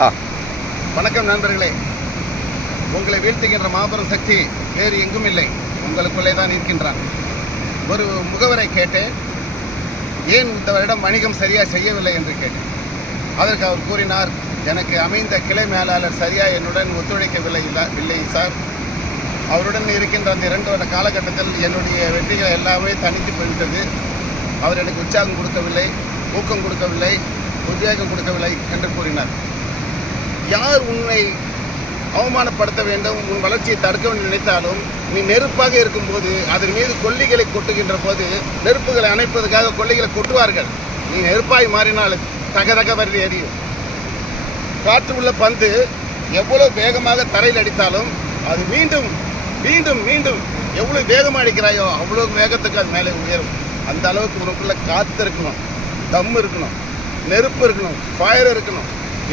ஆ வணக்கம் நண்பர்களே. உங்களை வீழ்த்துகின்ற மாபெரும் சக்தி வேறு எங்கும் இல்லை, உங்களுக்குள்ளே தான் இருக்கின்றான். ஒரு முகவரை கேட்டேன், ஏன் இந்த வருடம் வணிகம் சரியாக செய்யவில்லை என்று கேட்டேன். அதற்கு அவர் கூறினார், எனக்கு அமைந்த கிளை மேலாளர் சரியாக என்னுடன் ஒத்துழைக்கவில்லை சார். அவருடன் இருக்கின்ற அந்த 2 வருட காலகட்டத்தில் என்னுடைய வெற்றிகள் எல்லாமே தனித்து போய்விட்டது. அவர் எனக்கு உற்சாகம் கொடுக்கவில்லை, ஊக்கம் கொடுக்கவில்லை, உத்வேகம் கொடுக்கவில்லை என்று கூறினார். யார் உன்னை அவமானப்படுத்த வேண்டும், உன் வளர்ச்சியை தடுக்க வேண்டும் நினைத்தாலும், நீ நெருப்பாக இருக்கும்போது அதன் மீது கொல்லிகளை கொட்டுகின்ற போது நெருப்புகளை அணைப்பதற்காக கொல்லிகளை கொட்டுவார்கள். நீ நெருப்பாய் மாறினால் தகதக வரி எரியும். காற்று உள்ள பந்து எவ்வளோ வேகமாக தரையில் அடித்தாலும் அது மீண்டும் மீண்டும் மீண்டும் எவ்வளோ வேகமாக அடிக்கிறாயோ அவ்வளோ வேகத்துக்கு அது மேலே உயரும். அந்த அளவுக்கு உனக்குள்ள காற்று இருக்கணும், தம் இருக்கணும், நெருப்பு இருக்கணும், ஃபயர் இருக்கணும்.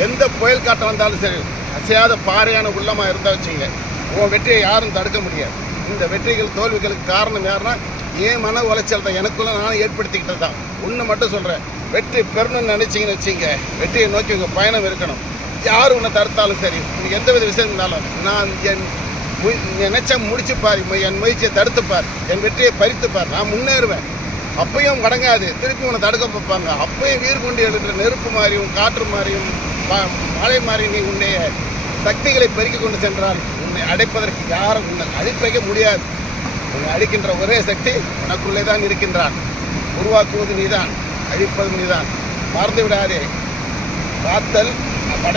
எந்த புயல் காட்டம் வந்தாலும் சரி, அசையாத பாறையான உள்ளமாக இருந்தால் வச்சுங்க, உன் வெற்றியை யாரும் தடுக்க முடியாது. இந்த வெற்றிகள் தோல்விகளுக்கு காரணம் யாருன்னா ஏன் மன உளைச்சல் தான், எனக்குள்ள நான் ஏற்படுத்திக்கிட்டது தான். ஒன்று மட்டும் சொல்கிறேன், வெற்றி பெறணும்னு நினச்சிங்கன்னு வச்சுங்க, வெற்றியை நோக்கி உங்கள் பயணம் இருக்கணும். யார் உன்னை தடுத்தாலும் சரி, உங்களுக்கு எந்த வித விஷயம் இருந்தாலும், நான் என் நினைச்சா முடிச்சுப்பார், என் முயற்சியை தடுத்துப்பார், என் வெற்றியை பறித்துப்பார், நான் முன்னேறுவேன். அப்பையும் கடங்காது, திருப்பி உன்னை தடுக்க பார்ப்பாங்க. அப்பையும் வீர் கொண்டு எழுதுகிற நெருப்பு மாதிரியும் காற்று மாதிரியும் மழை மாதிரி நீ உன்னுடைய சக்திகளை பெருக்கிக் கொண்டு சென்றால் உன்னை அடைப்பதற்கு யாரும் உன்னை அழிப்பைக்க முடியாது. உன்னை அழிக்கின்ற ஒரே சக்தி உனக்குள்ளே தான் இருக்கின்றான். உருவாக்குவது நீதான், அழிப்பது நீதான். மறந்து விடாதே, காத்தல்